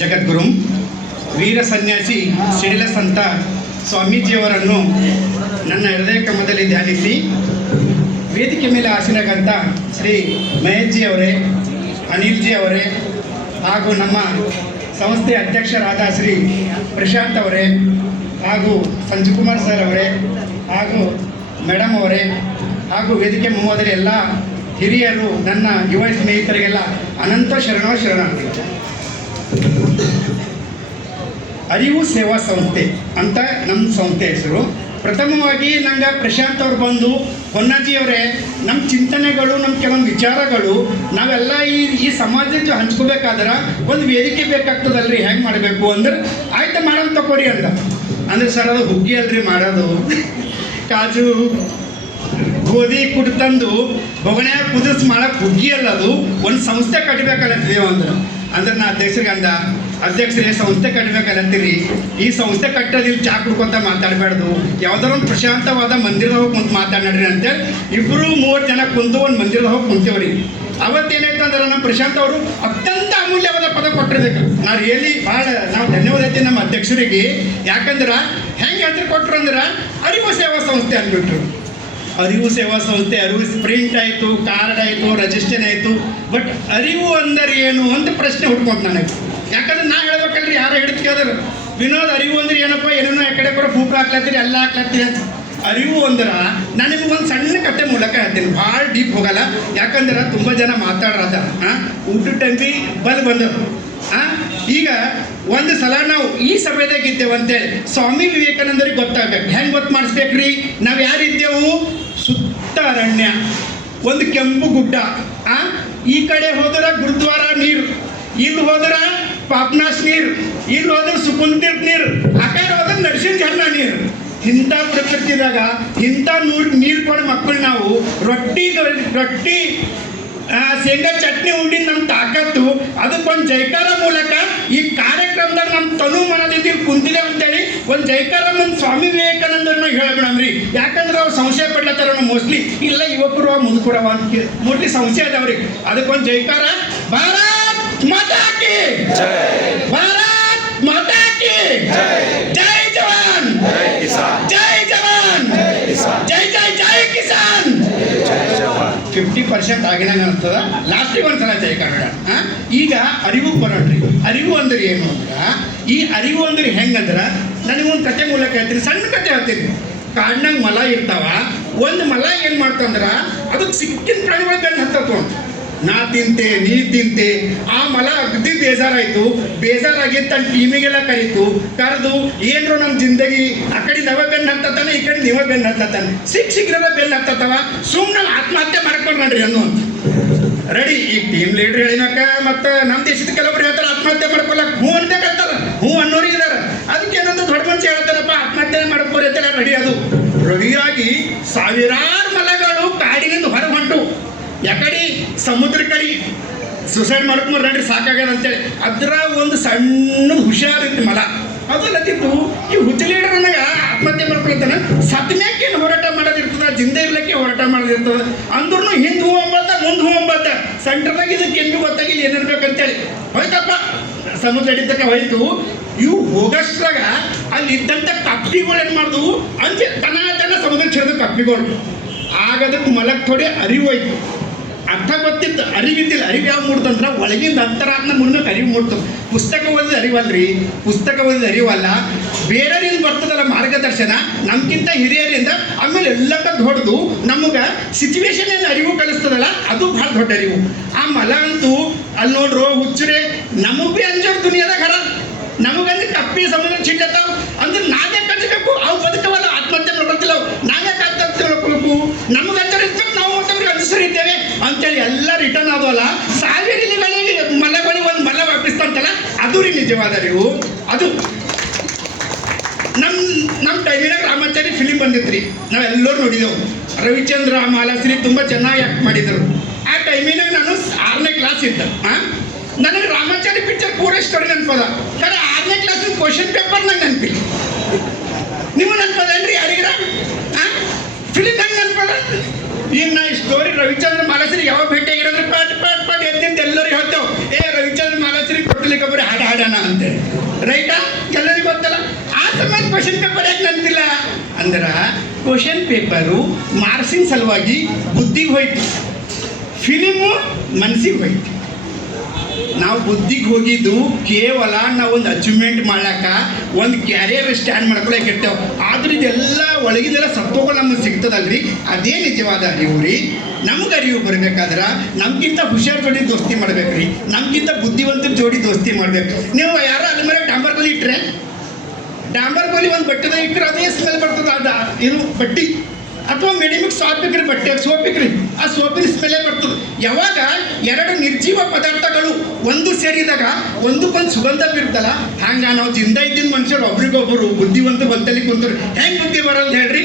ಜಗದ್ಗುರು ವೀರ ಸನ್ಯಾಸಿ ಸಿಡಿಲ ಸಂತ ಸ್ವಾಮೀಜಿಯವರನ್ನು ನನ್ನ ಹೃದಯ ಕಮಲದಲ್ಲಿ ಧ್ಯಾನಿಸಿ ವೇದಿಕೆ ಮೇಲೆ ಆಸೀನಗಂತ ಶ್ರೀ ಮಹೇಶ್ ಜಿ ಅವರೇ, ಅನಿಲ್ ಜಿ ಅವರೇ ಹಾಗೂ ನಮ್ಮ ಸಂಸ್ಥೆ ಅಧ್ಯಕ್ಷರಾದ ಶ್ರೀ ಪ್ರಶಾಂತ್ ಅವರೇ ಹಾಗೂ ಸಂಜುಕುಮಾರ್ ಸರ್ ಅವರೇ ಹಾಗೂ ಮೇಡಮ್ ಅವರೇ ಹಾಗೂ ವೇದಿಕೆ ಮುಂಭಾಗದಲ್ಲಿ ಎಲ್ಲ ಹಿರಿಯರು, ನನ್ನ ಯುವ ಸ್ನೇಹಿತರಿಗೆಲ್ಲ ಅನಂತ ಶರಣಾರ್ಥಿ. ಅರಿವು ಸೇವಾ ಸಂಸ್ಥೆ ಅಂತ ನಮ್ಮ ಸಂಸ್ಥೆ ಹೆಸರು. ಪ್ರಥಮವಾಗಿ ನಂಗೆ ಪ್ರಶಾಂತ್ ಅವ್ರು ಬಂದು, ಹೊನ್ನಾಜಿಯವರೇ, ನಮ್ಮ ಚಿಂತನೆಗಳು, ನಮ್ಮ ಕೆಲವೊಂದು ವಿಚಾರಗಳು ನಾವೆಲ್ಲ ಈ ಸಮಾಜಕ್ಕೆ ಹಂಚ್ಕೋಬೇಕಾದ್ರೆ ಒಂದು ವೇದಿಕೆ ಬೇಕಾಗ್ತದಲ್ರಿ, ಹೆಂಗೆ ಮಾಡಬೇಕು ಅಂದ್ರೆ ಆಯ್ತು ಮಾಡೋಣ ತಗೋರಿ ಅಂದ. ಅಂದ್ರೆ ಸರ್ ಅದು ಹುಗ್ಗಿ ಅಲ್ರಿ ಮಾಡೋದು, ಕಾಜು ಗೋಧಿ ಕುಟ್ಟು ತಂದು ಬೊಗಣೆ ಕುದಿಸಿ ಮಾಡೋಕೆ ಹುಗ್ಗಿ ಅಲ್ಲ, ಅದು ಒಂದು ಸಂಸ್ಥೆ ಕಟ್ಟಬೇಕಲ್ಲತ್ತೀವಿ ಅಂದ್ರೆ ನಾ ಅಧ್ಯಕ್ಷರಿಗೆ ಅಂದ, ಅಧ್ಯಕ್ಷರೇ ಸಂಸ್ಥೆ ಕಟ್ಟಬೇಕಲ್ಲತ್ತೀರಿ, ಈ ಸಂಸ್ಥೆ ಕಟ್ಟೋದಿಲ್ಲ ಚಾ ಕುಡ್ಕೊಂತ ಮಾತಾಡಬಾರ್ದು, ಯಾವ್ದಾರ ಒಂದು ಪ್ರಶಾಂತವಾದ ಮಂದಿರದ ಹೋಗಿ ಕುಂತು ಮಾತಾಡ್ರಿ ಅಂತೇಳಿ 2-3 ಜನ ಕುಂತು ಒಂದು ಮಂದಿರದ ಹೋಗಿ ಕುಂತೇವ್ರಿ. ಅವತ್ತೇನಾಯ್ತು ಅಂದ್ರೆ ನಮ್ಮ ಪ್ರಶಾಂತ್ ಅವರು ಅತ್ಯಂತ ಅಮೂಲ್ಯವಾದ ಪದ ಕೊಟ್ಟಿರ್ಬೇಕು. ನಾವು ರಿಯಲಿ ಭಾಳ ನಾವು ಧನ್ಯವಾದ ಐತಿ ನಮ್ಮ ಅಧ್ಯಕ್ಷರಿಗೆ. ಯಾಕಂದ್ರೆ ಹೆಂಗೆ ಹೆಸರು ಕೊಟ್ಟರು ಅಂದ್ರೆ ಅರಿವು ಸೇವಾ ಸಂಸ್ಥೆ ಅಂದ್ಬಿಟ್ರು. ಅರಿವು ಸೇವಾ ಸಂಸ್ಥೆ, ಅರಿವು ಪ್ರಿಂಟ್ ಆಯಿತು, ಕಾರ್ಡ್ ಆಯಿತು, ರಿಜಿಸ್ಟ್ರೇಷನ್ ಆಯಿತು, ಬಟ್ ಅರಿವು ಅಂದರೆ ಏನು ಅಂತ ಪ್ರಶ್ನೆ ಹುಡ್ಕೊಂತ ನನಗೆ. ಯಾಕಂದ್ರೆ ನಾ ಹೇಳ್ಬೇಕಲ್ರಿ, ಯಾರು ಹಿಡಿದ್ಕೇಳಿದ್ರು ವಿನೋದ್ ಅರಿವು ಅಂದ್ರೆ ಏನಪ್ಪ, ಏನೇನೋ ಆ ಕಡೆ ಕೂಡ ಫೂಕ್ ಹಾಕ್ಲತ್ತೀರಿ, ಎಲ್ಲ ಹಾಕ್ಲತ್ತೀರಿ ಅಂತ. ಅರಿವು ಅಂದ್ರೆ ನಾನು ನಿಮ್ಗೆ ಒಂದು ಸಣ್ಣ ಕತೆ ಮೂಲಕ ಹೇಳ್ತೀನಿ, ಭಾಳ ಡೀಪ್ ಹೋಗಲ್ಲ. ಯಾಕಂದ್ರೆ ತುಂಬ ಜನ ಮಾತಾಡ್ರದ ಊಟದ ಟೈಮಿ ಬಲ್ ಬಂದರು. ಈಗ ಒಂದು ಸಲ ನಾವು ಈ ಸಭೆದಾಗ ಇದ್ದೇವೆ ಅಂತೇಳಿ ಸ್ವಾಮಿ ವಿವೇಕಾನಂದರಿಗೆ ಗೊತ್ತಾಗಬೇಕು. ಹೆಂಗೆ ಗೊತ್ತು ಮಾಡಿಸ್ಬೇಕ್ರಿ? ನಾವು ಯಾರಿದ್ದೆವು? ಸುತ್ತ ಅರಣ್ಯ, ಒಂದು ಕೆಂಪು ಗುಡ್ಡ, ಈ ಕಡೆ ಹೋದ್ರೆ ಗುರುದ್ವಾರ ನೀರು, ಇಲ್ಲಿ ಹೋದ್ರೆ ಪಾಪ್ನಾಸ್ ನೀರು, ಇಲ್ಲಿ ಹೋದ್ರೆ ಸುಕುಂತೀರ್ಥ ನೀರು, ಆ ಕಡೆ ಹೋದ್ರೆ ನರಸಿಂಹ ಝರ್ನಾ ನೀರು. ಇಂಥ ಪ್ರಕೃತಿದಾಗ ಇಂಥ ನೀರು ಕೊಡೋ ಮಕ್ಕಳು ನಾವು ರೊಟ್ಟಿ ಶೇಂಗಾ ಚಟ್ನಿ ಉಂಡಿನ ನಮ್ಮ ತಾಕತ್ತು. ಅದಕ್ಕೊಂದು ಜೈಕಾರ ಮೂಲಕ ಈ ಕಾರ್ಯಕ್ರಮದಾಗ ನಮ್ಮ ತನು ಮನದಿಂದ ಕುಂತಿದೆ ಅಂತೇಳಿ ಒಂದು ಜೈಕಾರ ನಮ್ಮ ಸ್ವಾಮಿ ವಿವೇಕಾನಂದರನ್ನ ಹೇಳ್ಬಿಡಮ್ರಿ. ಯಾಕಂದ್ರೆ ಅವ್ರು ಸಂಶಯ ಪಡ್ಲತ್ತಾರ ಮೋಸ್ಟ್ಲಿ, ಇಲ್ಲ ಯುವಕರು ಮುದುಕರವ ಅಂತ ಮೋಸ್ಟ್ಲಿ ಸಂಶಯ ಅದಾವ್ರಿ. ಅದಕ್ಕೊಂದು ಜೈಕಾರ, ಭಾರತ್ ಮಾತಾ ಕಿ ಭಾರತ್ ಮಾತಾ ಕಿ ಜೈ ಜವಾನ್ ಜೈ ಜವಾನ್ ಜೈ ಜೈ ಜೈ ಕಿಸಾನ್. 50% ಆಗಿನಂಗೆ ಅನ್ಸ್ತದ. ಲಾಸ್ಟಿಗೆ ಒಂದ್ಸಲ ಜೈ ಕನ್ನಡ. ಈಗ ಅರಿವು ಬರೋಣ್ರಿ. ಅರಿವು ಅಂದ್ರೆ ಏನು ಅಂದ್ರೆ, ಈ ಅರಿವು ಅಂದ್ರೆ ಹೆಂಗಂದ್ರೆ ನನಗೊಂದು ಕತೆ ಮೂಲಕ ಹೇಳ್ತೀನಿ, ಸಣ್ಣ ಕತೆ ಹೇಳ್ತೀನಿ. ಕಾಡ್ನಾಗ ಮಲ ಇರ್ತಾವ, ಒಂದು ಮಲ ಏನು ಮಾಡ್ತಂದ್ರೆ ಅದಕ್ಕೆ ಸಿಕ್ಕಿನ ಪ್ರಾಣಿಗಳು ಬೆನ್ನು ಹತ್ತತ್ತು ಅಂತ. ನಾ ತಿಂತೆ, ನೀ ತಿಂತೆ. ಆ ಮಲ ಅಗದಿ ಬೇಜಾರಾಗಿ ತನ್ನ ಟೀಮಿಗೆಲ್ಲ ಕರೀತು. ಕರೆದು ಏನ್ರು ನಮ್ಮ ಜಿಂದಗಿ ಆ ಕಡೆ ನವ ಬೆನ್ನು ಹತ್ತತಾನೆ, ಈ ಕಡೆ ನೀವ ಬೆನ್ನು ಹತ್ತತಾನೆ, ಸಿಗ್ರದ ಬೆನ್ನು ಹತ್ತತ್ತವ, ಸುಮ್ಮನೆ ಆತ್ಮಹತ್ಯೆ ಮಾಡ್ಕೊಂಡ್ರಿ ಅನ್ನೋ ಅಂತ ರೆಡಿ. ಈಗ ಟೀಮ್ ಲೀಡರ್ ಹೇಳಿನಾಕ ಮತ್ತು ನಮ್ಮ ದೇಶದ ಕೆಲವೊಬ್ರು ಹೇಳ್ತಾರೆ ಆತ್ಮಹತ್ಯೆ ಮಾಡ್ಕೊಳಕ್ಕೆ, ಹ್ಞೂ ಅನ್ಬೇಕಂತಾರೆ, ಹ್ಞೂ ಅನ್ನೋರಿಗೆ ಇದಾರೆ. ಅದಕ್ಕೆ ಏನೊಂದು ದೊಡ್ಡ ಮನುಷ್ಯ ಹೇಳ್ತಾರಪ್ಪ ಆತ್ಮಹತ್ಯೆ ಮಾಡ್ಕೋರಿ ಅಂತೆಲ್ಲ ರೆಡಿ. ಅದು ರೆಡಿಯಾಗಿ ಸಾವಿರಾರು ಮಲಗಳು ಕಾಡಿನಿಂದ ಹೊರಗೆ ಹೊಂಟು ಯಾಕಡೆ ಸಮುದ್ರ ಕಡೆ ಸುಸೈಡ್ ಮಾಡ್ಕೊಂಡು ನಡ್ರಿ ಸಾಕಾಗ್ಯದ ಅಂತೇಳಿ. ಅದರ ಒಂದು ಸಣ್ಣ ಹುಷಾರಿತ್ತು ಮಲ, ಅದು ಲತ್ತಿತ್ತು. ಈ ಹುಚ್ಚ ಲೀಡರ್ ಅನ್ನಗ ಆತ್ಮಹತ್ಯೆ ಮಾಡ್ಕೊಳ್ತಾನೆ, ಸತ್ಮ್ಯಾಕೇನು ಹೋರಾಟ ಮಾಡೋದಿರ್ತದ, ಜಿಂದೆ ಇರ್ಲಿಕ್ಕೆ ಹೋರಾಟ ಮಾಡೋದಿರ್ತದೆ. ಅಂದ್ರೂ ಹಿಂದೆ ಹೂ ಅಂಬತ್ತ, ಮುಂದೆ ಹೂ ಅಂಬತ್ತ, ಸೆಂಟ್ರದಾಗ ಇದಕ್ಕೆ ಏನು ಗೊತ್ತಾಗಿಲ್ಲ ಏನಿರ್ಬೇಕಂತೇಳಿ ಹೋಯ್ತಪ್ಪ. ಸಮುದ್ರ ಹಿಡಿತಕ್ಕೆ ಹೋಯ್ತು. ಇವು ಹೋಗಷ್ಟ್ರಾಗ ಅಲ್ಲಿ ಇದ್ದಂಥ ಕಪ್ಪಿಗಳು ಏನು ಮಾಡಿದ್ವು ಅಂಚೆ ತನ ಸಮುದ್ರ ಛೇದ ಕಪ್ಪಿಗಳು. ಆಗದಕ್ಕೆ ಮಲಕ್ಕೆ ಥೋಡೆ ಅರಿವು ಹೋಯ್ತು. ಅರ್ಥ ಗೊತ್ತಿತ್ತು, ಅರಿವಿದ್ದಿಲ್ಲ. ಅರಿವು ಯಾವ ಮೂಡ್ತಂದ್ರೆ ಒಳಗಿಂದ ಅಂತರಾತ್ಮ ಮುನ್ನಕ್ಕೆ ಅರಿವು ಮೂಡ್ತದೆ. ಪುಸ್ತಕ ಓದಿದ ಅರಿವಲ್ರಿ, ಪುಸ್ತಕ ಓದಿದ ಅರಿವಲ್ಲ, ಬೇರೆಯರಿಂದ ಬರ್ತದಲ್ಲ ಮಾರ್ಗದರ್ಶನ, ನಮ್ಗಿಂತ ಹಿರಿಯರಿಂದ. ಆಮೇಲೆ ಎಲ್ಲಕ್ಕ ಹೊಡೆದು ನಮಗೆ ಸಿಚುವೇಶನ್ ಏನು ಅರಿವು ಕಲಿಸ್ತದಲ್ಲ, ಅದು ಭಾಳ ದೊಡ್ಡ ಅರಿವು. ಆ ಮಲ ಅಂತೂ ಅಲ್ಲಿ ನೋಡ್ರು ಹುಚ್ಚರೇ, ನಮಗೆ ಭೀ ಅಂಜೋರು ದುನಿಯಾದಾಗ ಹರ, ನಮಗಂದ್ರೆ ಕಪ್ಪಿ ಸಮುದ್ರ ಚಿಡ್ಲತ್ತಾವ ಅಂದ್ರೆ ನಾವೇ ಕಲಿಸ್ಬೇಕು. ಅವು ಬದುಕವಲ್ಲ, ಆತ್ಮಹತ್ಯೆ ಮಾಡ್ಕೊಳ್ತಿಲ್ಲ, ಅವು ನಾವೇ ಆತ್ಮಹತ್ಯೆ ಮಾಡ್ಕೊಳ್ಬೇಕು. ನಮಗೆ ಅಂಜರ್ ಇರ್ಬೇಕು, ನಾವು ಅಂತವ್ರಿಗೆ ಅನುಸರಿದ್ದೇವೆ ಅಂತೇಳಿ ಎಲ್ಲ ರಿಟರ್ನ್ ಆದವಲ್ಲ. ಸಾವಿರಗಳಿಗೆ ಮಲಗಳಿಗೆ ಒಂದು ಮಲ ವಾಪಿಸ್ತಂತಲ್ಲ, ಅದು ರೀ ನಿಜವಾದ ಅರಿವು. ಅದು ನಮ್ಮ ಟೈಮಿನಾಗ ರಾಮಾಚಾರಿ ಫಿಲಿಮ್ ಬಂದಿತ್ತು ರೀ, ನಾವೆಲ್ಲರೂ ನೋಡಿದೆವು. ರವಿಚಂದ್ರ ಮಾಲಾಶ್ರೀ ತುಂಬ ಚೆನ್ನಾಗಿ ಆ್ಯಕ್ಟ್ ಮಾಡಿದರು. ಆ ಟೈಮಿನಾಗ ನಾನು 6ನೇ ಕ್ಲಾಸ್ ಇದ್ದೆ. ನನಗೆ ರಾಮಾಚಾರಿ ಪಿಕ್ಚರ್ ಪೂರ ಸ್ಟೋರಿ ನೆನಪದ. ಖರೆ 6ನೇ ಕ್ಲಾಸಿನ ಕ್ವಶನ್ ಪೇಪರ್ ನಂಗೆ ನೆನಪಿಲ್ಲ. ನೀವು ನೆನಪದೇನ್ರಿ ಯಾರಿಗ್ರ? ಫಿಲಿಮ್ ಹೆಂಗೆ ನೆನಪದ? ಈಗ ನಾ ಈ ಸ್ಟೋರಿ ರವಿಚಂದ್ರ ಮಾಲಾಶ್ರೀ ಯಾವಾಗ ಭೇಟಿಯಾಗಿರೋದ್ರೆ ಪಾಟ್ ಎದ್ದಿಂದ ಎಲ್ಲರೂ ಹೇಳ್ತೇವೆ, ರವಿಚಂದ್ರ ಮಾಲಾಶ್ರೀ ಕೊಟ್ಟಲಿಕ್ಕೆ ಒಬ್ಬರು ಹಾಡು ಮಾಡೋಣ ಅಂತೇಳಿ. ರೈಟಾ? ಎಲ್ಲರಿಗೂ ಗೊತ್ತಲ್ಲ. ಆ ಸಮಯದ ಕ್ವಶನ್ ಪೇಪರ್ ಯಾಕೆ ನಂತಿಲ್ಲ ಅಂದ್ರೆ ಕ್ವಶನ್ ಪೇಪರು ಮಾರ್ಕ್ಸಿನ ಸಲುವಾಗಿ ಬುದ್ಧಿಗೆ ಹೋಯ್ತು, ಫಿಲಿಮು ಮನಸ್ಸಿಗೆ ಹೋಯ್ತು. ನಾವು ಬುದ್ಧಿಗೆ ಹೋಗಿದ್ದು ಕೇವಲ ನಾವು ಒಂದು ಅಚೀವ್ಮೆಂಟ್ ಮಾಡ್ಲಾಕ, ಒಂದು ಕ್ಯಾರಿಯರ್ ಸ್ಟ್ಯಾಂಡ್ ಮಾಡ್ಕೊಳಕ್ಕೆ ಇರ್ತೇವೆ. ಆದ್ರೆ ಇದೆಲ್ಲ ಒಳಗಿದೆಲ್ಲ ಸತ್ವಗಳು ನಮಗೆ ಸಿಗ್ತದಲ್ರಿ, ಅದೇ ನಿಜವಾದ ಅರಿವು ರೀ. ನಮ್ಗೆ ಅರಿವು ಬರ್ಬೇಕಾದ್ರೆ ನಮ್ಗಿಂತ ಹುಷಾರ್ ಜೋಡಿ ದೋಸ್ತಿ ಮಾಡ್ಬೇಕ್ರಿ, ನಮ್ಗಿಂತ ಬುದ್ಧಿವಂತರ ಜೋಡಿ ದೋಸ್ತಿ ಮಾಡ್ಬೇಕು. ನೀವು ಯಾರೋ ಅದ್ರ ಮೇಲೆ ಡಾಂಬರ್ ಗೋಲಿ ಇಟ್ರೆ, ಡಾಂಬರ್ ಗೋಲಿ ಒಂದು ಬಟ್ಟೆದಾಗ ಇಟ್ಟರೆ ಅದೇ ಸ್ಮೆಲ್ ಬರ್ತದೆ. ಅದು ಇದು ಬಟ್ಟಿ ಅಥವಾ ಮೆಡಿಮಿಕ್ ಸೋಪ್ ಇಕ್ರಿ, ಬಟ್ಟೆ ಸೋಪ್ ಇಕ್ರಿ, ಆ ಸೋಪಿನ ಸ್ಮೆಲ್ಲೇ ಬರ್ತದೆ. ಯಾವಾಗ ಎರಡು ನಿರ್ಜೀವ ಪದಾರ್ಥಗಳು ಒಂದು ಸೇರಿದಾಗ ಒಂದಕ್ಕೊಂದು ಸುಗಂಧ ಬೀರ್ತಲ್ಲ, ಹಂಗ ನಾವು ಜಿಂದ ಇದ್ದಿನ ಮನುಷ್ಯರು ಒಬ್ರಿಗೊಬ್ಬರು ಬುದ್ಧಿವಂತ ಬಂತಲ್ಲಿ ಕುಂತರು ಹೆಂಗೆ ಬುದ್ಧಿ ಬರೋದು ಹೇಳ್ರಿ?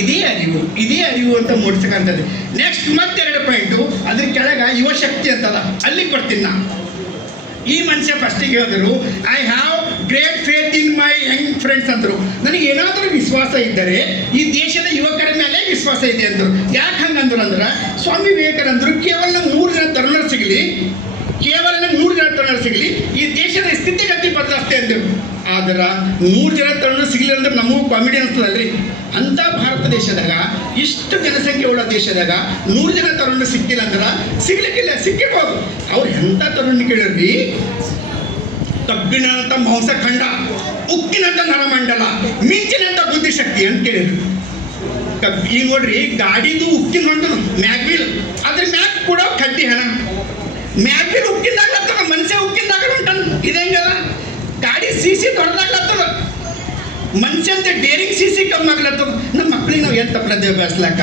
ಇದೇ ಅರಿವು, ಇದೇ ಅರಿವು ಅಂತ ಮೂಡಿಸಕ್ಕಂಥದ್ದು. ನೆಕ್ಸ್ಟ್ ಮತ್ತೆರಡು ಪಾಯಿಂಟು, ಅದ್ರ ಕೆಳಗೆ ಯುವಶಕ್ತಿ ಅಂತದ, ಅಲ್ಲಿಗೆ ಬರ್ತೀನಿ ನಾನು. ಈ ಮನುಷ್ಯ ಫಸ್ಟಿಗೆ ಹೇಳಿದ್ರು I have great faith in my Young friends ಅಂದರು. ನನಗೆ ಏನಾದರೂ ವಿಶ್ವಾಸ ಇದ್ದರೆ ಈ ದೇಶದ ಯುವಕರ ಮೇಲೆ ವಿಶ್ವಾಸ ಇದೆ ಅಂದರು. ಯಾಕೆ ಹಂಗಂದ್ರು ಅಂದ್ರೆ ಸ್ವಾಮಿ ವಿವೇಕಾನಂದರು ಕೇವಲ ನಂಗೆ 100 ಜನ ತರುಣರು ಸಿಗಲಿ, ಕೇವಲ ನಂಗೆ 100 ಜನ ತರುಣರು ಸಿಗಲಿ, ಈ ದೇಶದ ಸ್ಥಿತಿಗತಿ ಬದಲಾಸ್ತೆ ಅಂದರು. ಆದ್ರೆ 100 ಜನ ತರುಣರು ಸಿಗಲಿ ಅಂದ್ರೆ ನಮಗೂ ಕಾಮಿಡಿ ಅನಿಸ್ತದಲ್ರಿ. ಅಂಥ ಭಾರತ ದೇಶದಾಗ, ಇಷ್ಟು ಜನಸಂಖ್ಯೆ ಉಳ್ಳ ದೇಶದಾಗ 100 ಜನ ತರುಣರು ಸಿಕ್ಕಿಲ್ಲ ಅಂದ್ರೆ ಸಿಗ್ಲಿಕ್ಕಿಲ್ಲ, ಸಿಕ್ಕಿರ್ಬೋದು. ಅವ್ರು ಎಂಥ ತರುಣ ಕೇಳಿರ್ರಿ, ಕಬ್ಬಿಣಂತ ಮಾಂಸಖಂಡ, ಉಕ್ಕಿನಂತ ನರಮಂಡಲ, ಮಿಂಚಿನಂತ ಬುದ್ಧಿಶಕ್ತಿ ಅಂತ ಕೇಳಿದ್ರು. ಈಗ ನೋಡ್ರಿ, ಗಾಡಿದು ಉಕ್ಕಿನ ಹೊಂಟದು ಮ್ಯಾಗ್ವಿಲ್, ಅದ್ರ ಮ್ಯಾಗ್ ಕೂಡ ಕಡ್ಡಿ ಹಣ. ಮ್ಯಾಗ್ವಿಲ್ ಉಕ್ಕಿಂದಾಗ್ಲತ್ತದ, ಮನುಷ್ಯ ಉಕ್ಕಿಂದಾಗ ಹೊಂಟನು. ಇದಂಗದ ಗಾಡಿ ಸಿಸಿ ದೊಡ್ಡದಾಗ್ಲತ್ತದ, ಮನುಷ್ಯಂತ ಡೇರಿಂಗ್ ಸಿಸಿ ಕಮ್ಮಿ ಆಗ್ಲತ್ತದ. ನಮ್ಮ ಮಕ್ಕಳಿಗೆ ನಾವು ಎಂತ ತಪ್ಪಲದ್ದೇವೆ ಬೆಳೆಸ್ಲಾಕ?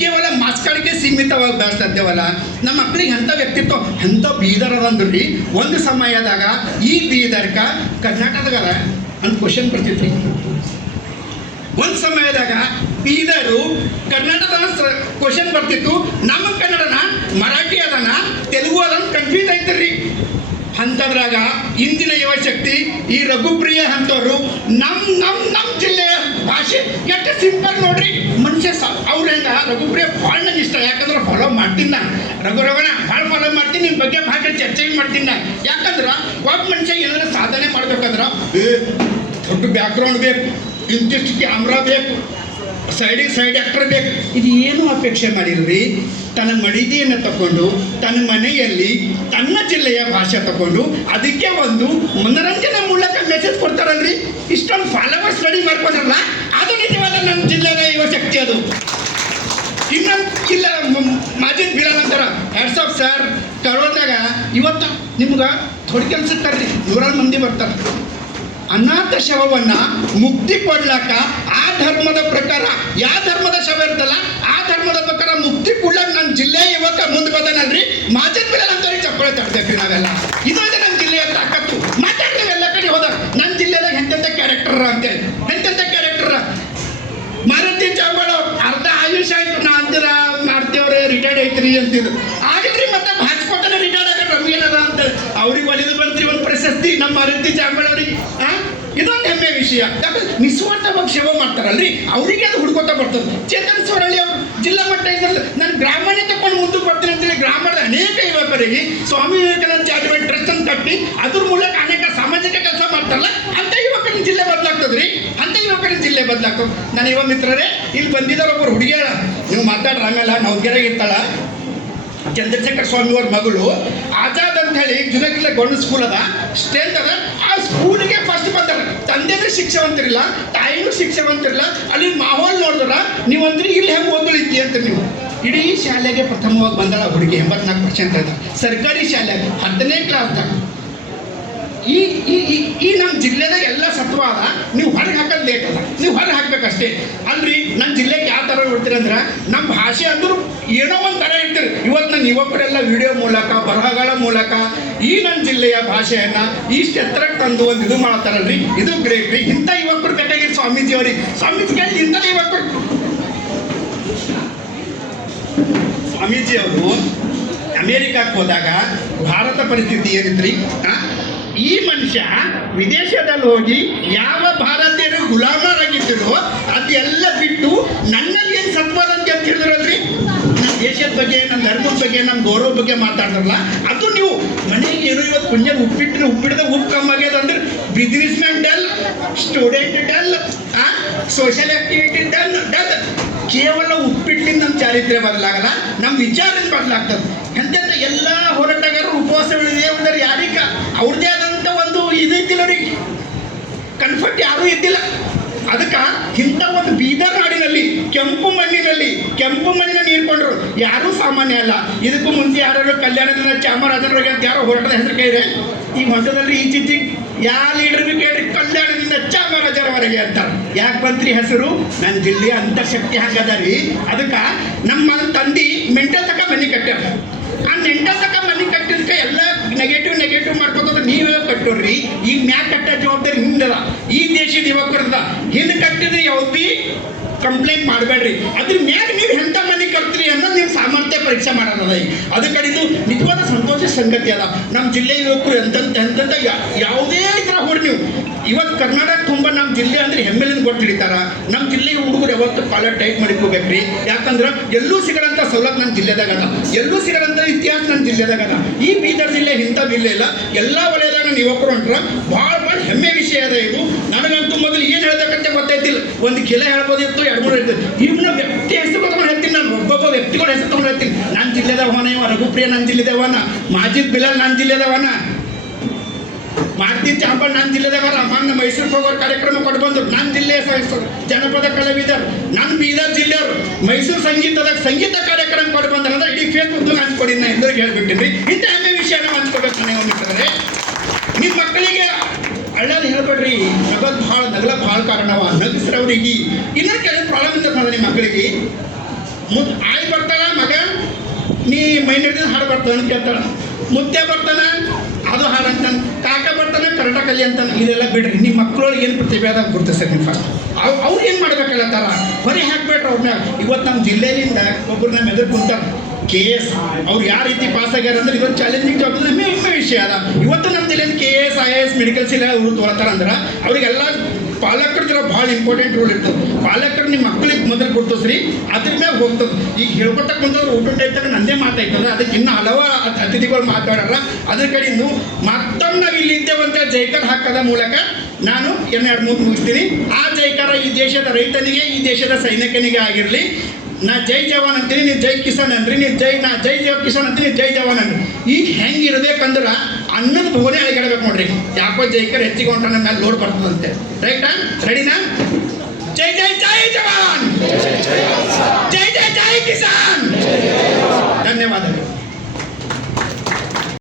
ಕೇವಲ ಮಾಸ್ಕಾಡಿಗೆ ಸೀಮಿತವಾಗಿ ಬೆಳೆಸ್ತಿದ್ದೇವಲ್ಲ. ನಮ್ಮ ಮಕ್ಕಳಿಗೆ ಎಂಥ ವ್ಯಕ್ತಿತ್ವ, ಎಂಥ ಬೀದರ್ ಅದಂದ್ರಿ. ಒಂದು ಸಮಯದಾಗ ಈ ಬೀದರ್ಕ ಕರ್ನಾಟಕದಾಗ ಅಂತ ಕ್ವಶನ್ ಬರ್ತಿದ್ರಿ. ಒಂದು ಸಮಯದಾಗ ಬೀದರು ಕರ್ನಾಟಕದ ಕ್ವಶನ್ ಬರ್ತಿತ್ತು. ನಮ್ಮ ಕನ್ನಡನ ಮರಾಠಿ ಅದನ ತೆಲುಗು ಅದನ್ನ ಕನ್ಫ್ಯೂಸ್ ಆಯ್ತಿರ್ರಿ. ಅಂಥದ್ರಾಗ ಇಂದಿನ ಯುವಶಕ್ತಿ ಈ ರಘುಪ್ರಿಯ ಅಂತವರು ನಮ್ಮ ಜಿಲ್ಲೆಯ ಭಾಷೆ ಎಷ್ಟು ಸಿಂಪಲ್ ನೋಡ್ರಿ. ಮನುಷ್ಯ ಅವ್ರು ಹೆಂಗ ರಘುಪ್ರಿಯ ಭಾಳ ನನಗೆ ಇಷ್ಟ, ಯಾಕಂದ್ರೆ ಫಾಲೋ ಮಾಡ್ತೀನಿ ನಾನು. ರಘುರವಣ ಭಾಳ ಫಾಲೋ ಮಾಡ್ತೀನಿ, ನಿಮ್ಮ ಬಗ್ಗೆ ಭಾಳ ಚರ್ಚೆ ಮಾಡ್ತೀನಿ ನಾನು. ಯಾಕಂದ್ರೆ ಒಬ್ಬ ಮನುಷ್ಯ ಏನಾದ್ರು ಸಾಧನೆ ಮಾಡ್ಬೇಕಂದ್ರೆ ದೊಡ್ಡ ಬ್ಯಾಕ್ಗ್ರೌಂಡ್ ಬೇಕು, ಇಂತಿಷ್ಟು ಕ್ಯಾಮ್ರಾ ಬೇಕು, ಸೈಡಿಗೆ ಸೈಡ್ ಆ್ಯಕ್ಟರ್ ಬೇಕು. ಇದು ಏನು ಅಪೇಕ್ಷೆ ಮಾಡಿಲ್ರಿ. ತನ್ನ ಮಡಿದಿಯನ್ನು ತಗೊಂಡು ತನ್ನ ಮನೆಯಲ್ಲಿ ತನ್ನ ಜಿಲ್ಲೆಯ ಭಾಷೆ ತಗೊಂಡು ಅದಕ್ಕೆ ಒಂದು ಮನರಂಜನೆ ಮೂಲಕ ಮೆಸೇಜ್ ಕೊಡ್ತಾರಲ್ರಿ. ಇಷ್ಟೊಂದು ಫಾಲೋವರ್ಸ್ ರೆಡಿ ಮಾಡ್ಕೊಂಡ್ರಲ್ಲ, ಅದು ನಿಜವಾದ ನಮ್ಮ ಜಿಲ್ಲೆಯ ಯುವಶಕ್ತಿ. ಅದು ಇನ್ನೊಂದು ಇಲ್ಲ, ಮಾಜಿದ್ ಬಿಲಾಲ್ ಅಂತಾರ, ಹ್ಯಾಟ್ಸ್ ಆಫ್ ಸರ್. ಕರೋದಾಗ ಇವತ್ತು ನಿಮ್ಗೆ ಥೋಡಿ ಕೆಲ್ಸಕ್ಕೆ ತರ್ರಿ, 100 ಮಂದಿ ಬರ್ತಾರೆ. ಅನಾಥ ಶವವನ್ನು ಮುಕ್ತಿ ಕೊಡ್ಲಾಕ ಆ ಧರ್ಮದ ಪ್ರಕಾರ, ಯಾವ ಧರ್ಮದ ಶವ ಇರ್ತಲ್ಲ ಆ ಧರ್ಮದ ಪ್ರಕಾರ ಮುಕ್ತಿ ಕೊಡ್ಲಾಕ ನನ್ನ ಜಿಲ್ಲೆಯ ಯುವಕ ಮುಂದೆ ಬಂದನಲ್ರಿ. ಮಾಜಿದ್ ಬಿಲಾಲ್ ಅಂತವ್ರಿಗೆ ಚಪ್ಪಳೆ ತಡ್ಬೇಕ್ರಿ ನಾವೆಲ್ಲ. ಇದೊಂದು ನಮ್ಮ ಜಿಲ್ಲೆಯ ತಾಕತ್ತು. ಮಾತಾಡ್ತೀವಿ ಎಲ್ಲ ಕಡೆ ಹೋದಾಗ ನನ್ನ ಜಿಲ್ಲೆದಾಗ ಎಂತೆಂಥ ಕ್ಯಾರೆಕ್ಟರ್ ಅಂತೇಳಿ, ಎಂತೆಂಥ ಕ್ಯಾರೆಕ್ಟರ್. ಮಾರುತಿ ಚೌಬಳ ಅರ್ಧ ಆಯುಷ್ ಆಯ್ತು, ನಾ ಅಂತೀರ ಮಾಡ್ತೇವ್ರೆ ರಿಟೈರ್ಡ್ ಐತ್ರಿ ಅಂತಿದ್ರು. ಆಗಿಲ್ರಿ ಮತ್ತೆ ಭಾಜಪಕ್ಕನ ರಿಟೈರ್ಡ್ ಆಗ ನಮ್ಗೇನದ ಅಂತ ಅವ್ರಿಗೆ ಒಲಿದು ಬಂತ್ರಿ ಒಂದು ಪ್ರಶಸ್ತಿ ನಮ್ಮ ಮಾರುತಿ ಚಾಂಬಳ ಅವ್ರಿಗೆ. ಇದೊಂದು ಹೆಮ್ಮೆ ವಿಷಯ. ಯಾಕಂದ್ರೆ ನಿಸ್ವಾರ್ಥವಾಗಿ ಸೇವೆ ಮಾಡ್ತಾರಲ್ರಿ, ಅವರಿಗೆ ಅದು ಹುಡ್ಕೋತಾ ಬರ್ತದೆ. ಚೇತನ್ ಸೋರಳ್ಳಿ ಅವರು ಜಿಲ್ಲಾ ಮಟ್ಟ ಇದ್ರಲ್ಲ, ನಾನು ಗ್ರಾಮನೇ ತಗೊಂಡು ಮುಂದಕ್ಕೆ ಬರ್ತೀನಿ ಅಂತೇಳಿ ಗ್ರಾಮದ ಅನೇಕ ಯುವಕರಿಗೆ ಸ್ವಾಮಿ ವಿವೇಕಾನಂದ ಚಾರಿಟಬಲ್ ಟ್ರಸ್ಟ್ ಅಂತ ಕಟ್ಟಿ ಅದ್ರ ಮೂಲಕ ಅನೇಕ ಸಾಮಾಜಿಕ ಕೆಲಸ ಮಾಡ್ತಾರಲ್ಲ, ಅಂತ ಯುವಕರ ಜಿಲ್ಲೆ ಬದಲಾಗ್ತದ್ರಿ. ಅಂತ ಯುವಕರ ಜಿಲ್ಲೆ ಬದಲಾಗ್ತದೆ. ನನ್ನ ಯುವ ಮಿತ್ರರೇ, ಇಲ್ಲಿ ಬಂದಿದ್ದಾರೆ ಒಬ್ಬರು ಹುಡುಗಿಯರ, ನೀವು ಮಾತಾಡ್ರ ಆಮೇಲೆ ನೌಕರಿಯಾಗಿರ್ತಾಳ, ಚಂದ್ರಶೇಖರ್ ಸ್ವಾಮಿ ಅವ್ರ ಮಗಳು ಆಜಾದ್ ಅಂತ ಹೇಳಿ ಜುನಗಿಲ್ಲ ಗೌರ್ಮೆಂಟ್ ಸ್ಕೂಲ್ ಅದ, ಸ್ಟ್ರೆಂತ್ ಅದ. ಆ ಸ್ಕೂಲಿಗೆ ಫಸ್ಟ್ ಬಂದಾರ. ತಂದೆನೂ ಶಿಕ್ಷವಂತರಿಲ್ಲ, ತಾಯಿನೂ ಶಿಕ್ಷವಂತರಿಲ್ಲ. ಅಲ್ಲಿ ಮಾಹೋಲ್ ನೋಡಿದ್ರ ನೀವಂದ್ರಿ ಇಲ್ಲಿ ಹೆಂಗೆ ಓದಲಿದ್ದಿ ಅಂತ. ನೀವು ಇಡೀ ಶಾಲೆಗೆ ಪ್ರಥಮವಾಗಿ ಬಂದಾಳ ಹುಡುಗಿ, 84% ಅದ. ಸರ್ಕಾರಿ ಶಾಲೆಗೆ 10ನೇ ಕ್ಲಾಸ್ದಾಗ. ಈ ನಮ್ಮ ಜಿಲ್ಲೆದಾಗ ಎಲ್ಲ ಸತ್ವ ಅದ, ನೀವು ಹೊರಗೆ ಹಾಕೋದು ಲೇಟ್ ಅದ, ನೀವು ಹೊರಗೆ ಹಾಕ್ಬೇಕಷ್ಟೇ. ಅಲ್ರಿ ನನ್ನ ಜಿಲ್ಲೆಗೆ ಯಾವ ಥರ ನೋಡ್ತೀರಿ ಅಂದ್ರೆ ನಮ್ಮ ಭಾಷೆ ಅಂದ್ರೂ ಏನೋ ಒಂದು ಥರ ಇರ್ತೀರಿ. ಇವತ್ತು ನನ್ನ ಯುವಕರೆಲ್ಲ ವಿಡಿಯೋ ಮೂಲಕ ಬರಹಗಳ ಮೂಲಕ ಈ ನನ್ನ ಜಿಲ್ಲೆಯ ಭಾಷೆಯನ್ನು ಇಷ್ಟು ಎತ್ತರಕ್ಕೆ ತಂದು ಒಂದು ಇದು ಮಾಡ್ತಾರಲ್ರಿ, ಇದು ಗ್ರೇಟ್ ರೀ. ಇಂಥ ಯುವಕರು ಬೇಕಾಗಿರಿ ಸ್ವಾಮೀಜಿ ಅವ್ರಿಗೆ. ಸ್ವಾಮೀಜಿಗೆ ಇಂಥ ಯುವಕರು. ಸ್ವಾಮೀಜಿ ಅವರು ಅಮೇರಿಕಕ್ಕೆ ಹೋದಾಗ ಭಾರತ ಪರಿಸ್ಥಿತಿ ಏನಿದ್ರಿ, ಈ ಮನುಷ್ಯ ವಿದೇಶದಲ್ಲಿ ಹೋಗಿ ಯಾವ ಭಾರತೀಯರು ಗುಲಾಮರಾಗಿದ್ದರೋ ಅದೆಲ್ಲ ಬಿಟ್ಟು ನನ್ನಲ್ಲಿ ಏನು ಸತ್ವದ ಅಂತ ಹೇಳಿದ್ರಲ್ರಿ. ನನ್ನ ದೇಶ ದೇಶದ ಬಗ್ಗೆ, ನಮ್ಮ ಧರ್ಮದ ಬಗ್ಗೆ, ನಮ್ಮ ಗೌರವ ಬಗ್ಗೆ ಮಾತಾಡ್ತಾರಲ್ಲ, ಅದು ನೀವು ಮನೆಗೆ ಏನೋ ಇವತ್ತು ಮುಂಜಾನೆ ಉಪ್ಪಿಟ್ಟದ ಉಪ್ಪು ಕಮ್ಮಿ ಆಗ್ಯದ ಅಂದ್ರೆ business man dull, student dull, social activity dull. ಕೇವಲ ಉಪ್ಪಿಟ್ಟಿನಿಂದ ನಮ್ಮ ಚಾರಿತ್ರ್ಯ ಬದಲಾಗಲ್ಲ, ನಮ್ಮ ವಿಚಾರದಿಂದ ಬದಲಾಗ್ತದೆ. ಎಂತೆಂಥ ಎಲ್ಲ ಹೋರಾಟಗಾರರು ಉಪವಾಸ ಉಳಿದ್ರೆ ಯಾರಿಗ ಅವ್ರದ್ದೇ ಆದಂಥ ಒಂದು ಇದೈತಿಲ್ಲ, ಅವ್ರಿಗೆ ಕನ್ಫರ್ಟ್ ಯಾರೂ ಇದ್ದಿಲ್ಲ. ಅದಕ್ಕೆ ಇಂಥ ಒಂದು ಬೀದರ್ ನಾಡಿನಲ್ಲಿ ಕೆಂಪು ಮಣ್ಣಿನ ನೀರು ಕೊಂಡ್ರು ಯಾರೂ ಸಾಮಾನ್ಯ ಅಲ್ಲ. ಇದಕ್ಕೂ ಮುಂಚೆ ಯಾರು ಕಲ್ಯಾಣದಿಂದ ಚಾಮರಾಜನವರೆಗೆ ಅಂತ ಯಾರೋ ಹೋರಾಟದ ಹೆಸರು ಕೇಳಿದ್ರೆ ಈ ಹೊಂಟದಲ್ಲಿ ಈಚೀಚಿ ಯಾವ ಲೀಡರ್ ಬಿ ಕೇಳ್ರಿ ಕಲ್ಯಾಣದಿಂದ ಚಾಮರಾಜನವರೆಗೆ ಅಂತಾರೆ. ಯಾಕೆ ಬಂತ್ರಿ ಹೆಸರು? ನನ್ನ ಜಿಲ್ಲೆಯ ಅಂತರ್ಶಕ್ತಿ ಹಂಗದ ರೀ. ಅದಕ್ಕೆ ನಮ್ಮ ತಂದೆ ಮೆಂಟಲ್ ತಕ ಮನೆ ಕಟ್ಟ್ಯಾರ. ಆ ಮೆಂಟಲ್ ತಕ ಮನೆ ಕಟ್ಟಿದ್ಕೆ ಎಲ್ಲ ನೆಗೆಟಿವ್ ಮಾಡ್ಕೋತದ ನೀವೇ ಕಟ್ಟೋರ್ರಿ. ಈಗ ಮ್ಯಾಕ್ ಕಟ್ಟೋ ಜವಾಬ್ದಾರಿ ನಿಮ್ದದ, ಈ ದೇಶದ ಯುವಕರದ. ಹಿಂದೆ ಕಟ್ಟಿದ್ರೆ ಯಾವ್ದು ಬಿ ಕಂಪ್ಲೇಂಟ್ ಮಾಡಬೇಡ್ರಿ. ಅದ್ರ ಮ್ಯಾಗ ನೀವು ಎಂಥ ಮನೆ ಕಟ್ತೀರಿ ಅನ್ನೋದು ನೀವು ಸಾಮರ್ಥ್ಯ ಪರೀಕ್ಷೆ ಮಾಡೋದ. ಅದ ಕಡೆದು ನಿಜವಾದ ಸಂತೋಷ ಸಂಗತಿ ಅದ. ನಮ್ಮ ಜಿಲ್ಲೆ ಯುವಕರು ಎಂತೆಂಥ ಯಾವುದೇ ಥರ ಹೋರಿ ನೀವು ಇವತ್ತು ಕರ್ನಾಟಕ ತುಂಬ ನಮ್ಮ ಜಿಲ್ಲೆ ಅಂದ್ರೆ ಹೆಮ್ಮೆಲಿಂದ ಗೊತ್ತು ಹಿಡಿತಾರ. ನಮ್ಮ ಜಿಲ್ಲೆಯ ಹುಡುಗರು ಯಾವತ್ತು ಕಾಲರ್ ಟೈಟ್ ಮಾಡಿಕೋಬೇಕ್ರಿ. ಯಾಕಂದ್ರೆ ಎಲ್ಲೂ ಸಿಗದಂಥ ಸವಲತ್ತು ನನ್ನ ಜಿಲ್ಲೆದಾಗ ಅದ, ಎಲ್ಲೂ ಸಿಗದಂಥ ಇತಿಹಾಸ ನನ್ನ ಜಿಲ್ಲೆದಾಗ ಅದ. ಈ ಬೀದರ್ ಜಿಲ್ಲೆ ಇಂಥ ಜಿಲ್ಲೆ ಇಲ್ಲ. ಎಲ್ಲ ವಲಯದಾಗ ನನ್ನ ಯುವಕರು ಹೊಂಟ್ರ ಭಾಳ ಹೆಮ್ಮೆ ವಿಷಯ ಅದ ಇದು. ನನಗಂತೂ ಮೊದಲು ಏನು ಹೇಳ್ಬೇಕಂತ ಗೊತ್ತಾಯ್ತಿಲ್ಲ. ಒಂದು ಕಿಲ ಹೇಳ್ಬೋದಿತ್ತು, 2-3 ಹೇಳ್ತೀವಿ. ಇವನ್ನ ವ್ಯಕ್ತಿ ಹೆಸರು ತಗೊಂಡು ಹೇಳ್ತೀನಿ, ನಾನು ಒಬ್ಬೊಬ್ಬ ವ್ಯಕ್ತಿಗಳ ಹೆಸರು ತಗೊಂಡು ಹೇಳ್ತೀನಿ. ನನ್ನ ಜಿಲ್ಲೆದವನ ಇವ ರಘುಪ್ರಿಯ, ನನ್ನ ಜಿಲ್ಲೆದವನ ಮಾಜಿದ್ ಬಿಲಾಲ್, ನನ್ನ ಜಿಲ್ಲೆದವನ ಮಾರ್ತಿನ್ ಚಾಂಬಲ್, ನನ್ನ ಜಿಲ್ಲೆದವರ ಮೊನ್ನೆ ಮೈಸೂರಿಗೆ ಹೋಗೋರು ಕಾರ್ಯಕ್ರಮ ಕೊಟ್ಟು ಬಂದರು. ನನ್ನ ಜಿಲ್ಲೆಯ ಜನಪದ ಕಲಾವಿದರು, ನನ್ನ ಬೀದರ್ ಜಿಲ್ಲೆಯವರು ಮೈಸೂರು ಸಂಗೀತ ಕಾರ್ಯಕ್ರಮ ಕೊಟ್ಟು ಬಂದ್ರೆ ಅಂದ್ರೆ ಇಡೀ ಫೇಸ್ಬುಕ್ ಹಂಚ್ಕೊಡಿ. ನಾನು ಎಲ್ಲರಿಗೂ ಹೇಳ್ಬಿಟ್ಟಿನಿ. ಇಂಥ ಹೆಮ್ಮೆ ವಿಷಯನ ಹಂಚ್ಕೋಬೇಕು. ನನಗೆ ಒಂದಿರ್ತದೆ ನಿಮ್ಮ ಮಕ್ಕಳಿಗೆ ಅಳ್ಳೋದು ಹೇಳ್ಬೇಡ್ರಿ. ನಗಲ ಭಾಳ ಕಾರಣವ ನಗಿಸ್ರಿ ಅವ್ರಿಗೆ. ಇನ್ನೊಂದು ಕೆಲವು ಪ್ರಾಬ್ಲಮ್ ಇರ್ತದೆ ನಿಮ್ಮ ಮಕ್ಕಳಿಗೆ. ಆಯ್ ಬರ್ತಾಳ ಮಗ, ನೀ ಮೈನರ್ದಿಂದ ಹಾಡು ಬರ್ತಾನೆ ಅಂತ ಕೇಳ್ತಾಳ. ಮುತ್ಯ ಬರ್ತಾನ, ಅದು ಹಾಡು ಅಂತಾನೆ. ಕಾಕ ಬರ್ತಾನೆ, ಕನ್ನಡ ಕಲಿ ಅಂತಾನೆ. ಇದೆಲ್ಲ ಬಿಡ್ರಿ. ನಿಮ್ಮ ಮಕ್ಕಳೊಳಗೆ ಏನು ಪ್ರತಿಭೆ ಅದ ಗುರುತಿಸ್ರಿ. ನಿಮ್ಮ ಫಸ್ಟ್ ಅವ್ರು ಏನು ಮಾಡ್ಬೇಕಲ್ಲತ್ತಾರ ಹೊರೆ ಹಾಕ್ಬೇಡ್ರಿ ಅವ್ರನ್ನ. ಇವತ್ತು ನಮ್ಮ ಜಿಲ್ಲೆಯಿಂದ ಒಬ್ಬರು ನಮ್ಮ ಎದುರು ಕುಂತಾರ KS. ಅವ್ರು ಯಾವ ರೀತಿ ಪಾಸ್ ಆಗ್ಯಾರ ಅಂದ್ರೆ ಇವತ್ತು ಚಾಲೆಂಜಿಂಗ್ ಜಾಬ್ ಹೆಮ್ಮೆ ವಿಷಯ ಅದ. ಇವತ್ತು ನಮ್ಮ ಜಿಲ್ಲೆಯಿಂದ KS, IAS, ಮೆಡಿಕಲ್ಸ್ ಇಲ್ಲ ಅವ್ರು ತೊಗೊಳ್ತಾರಂದ್ರೆ ಅವ್ರಿಗೆಲ್ಲ ಪಾಲಕರ ಜೊತೆ ಭಾಳ ಇಂಪಾರ್ಟೆಂಟ್ ರೋಲ್ ಇರ್ತದೆ. ಪಾಲಕರು ನಿಮ್ಮ ಮಕ್ಕಳಿಗೆ ಮೊದಲು ಗುರುತಿಸ್ರಿ, ಅದ್ರ ಮೇಲೆ ಹೋಗ್ತದೆ. ಈಗ ಹೇಳ್ಕೊತ ಕುಂತವ್ರು ಊಟ ಟೈತಾಗ ನಂದೇ ಮಾತಾಯ್ತದೆ. ಅದಕ್ಕೆ ಇನ್ನೂ ಹಲವಾರು ಅತಿಥಿಗಳು ಮಾತಾಡೋಣ. ಅದ್ರ ಕಡೆಯಿಂದ ಮತ್ತೊಮ್ಮೆ ನಾವು ಇಲ್ಲಿದ್ದೇವಂತ ಜೈಕಾರ ಹಾಕೋದ ಮೂಲಕ ನಾನು 2-3 ಮುಗಿಸ್ತೀನಿ. ಆ ಜೈಕಾರ ಈ ದೇಶದ ರೈತನಿಗೆ, ಈ ದೇಶದ ಸೈನಿಕನಿಗೆ ಆಗಿರಲಿ. ನಾ ಜೈ ಜವಾನ್ ಅಂತೀನಿ, ನೀವು ಜೈ ಕಿಸಾನ್ ಅನ್ರಿ. ನೀವು ನಾ ಜೈ ಕಿಸಾನ್ ಅಂತೀನಿ, ಜೈ ಜವಾನ್ ಅನ್ರಿ. ಈಗ ಹೆಂಗೆ ಇರಬೇಕಂದ್ರೆ ಅನ್ನದ ಬೋನೆ ಅಳಿಗಾಡ್ಬೇಕು ನೋಡ್ರಿ. ಯಾಕೋ ಜೈಕರ್ ಹೆಚ್ಚಿಗೆ ಹೊಂಟ ನಮ್ಮ ಮೇಲೆ ಲೋಡ್ ಬರ್ತದಂತೆ. ರೈಟಾ? ರೆಡಿನಾ? ಜೈ ಜೈ ಜೈ ಜವಾನ್, ಜೈ ಜೈ ಜೈ ಕಿಸಾನ್. ಧನ್ಯವಾದಗಳು.